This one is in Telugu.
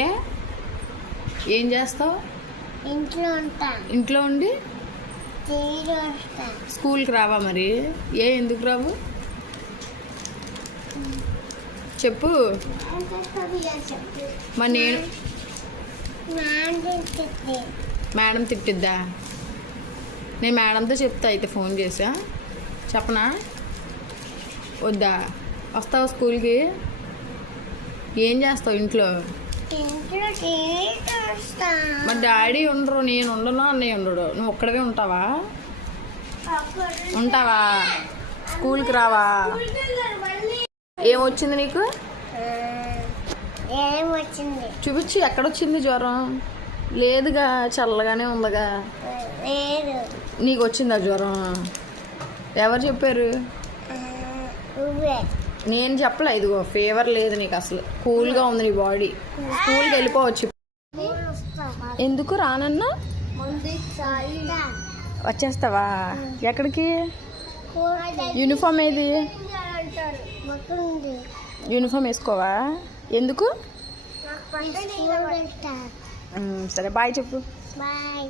ఏ ఏం చేస్తావు? ఇంట్లో ఉండి స్కూల్కి రావా? మరి ఎందుకు రావు చెప్పు. మరి నేను మేడం తిట్టిద్దా? నేను మేడంతో చెప్తా అయితే ఫోన్ చేసా. చెప్పనా? వద్దా? వస్తావా స్కూల్కి? ఏం చేస్తావు ఇంట్లో? మరి డాడీ ఉండరు, నేను ఉండను, అన్నయ్య ఉండడు, నువ్వు ఒక్కడవే ఉంటావా? స్కూల్కి రావా? ఏమొచ్చింది నీకు? చూపించి. ఎక్కడొచ్చింది జ్వరం? లేదుగా, చల్లగానే ఉందిగా. నీకు వచ్చిందా జ్వరం? ఎవరు చెప్పారు? నేను చెప్పలే. ఇదిగో ఫీవర్ లేదు నీకు, అసలు కూల్గా ఉంది నీ బాడీ. స్కూల్కి వెళ్ళిపోవచ్చు. ఎందుకు రానన్నా? వచ్చేస్తావా? ఎక్కడికి? యూనిఫామ్ ఏది? యూనిఫామ్ వేసుకోవా? ఎందుకు? సరే బాయ్ చెప్పు. బాయ్.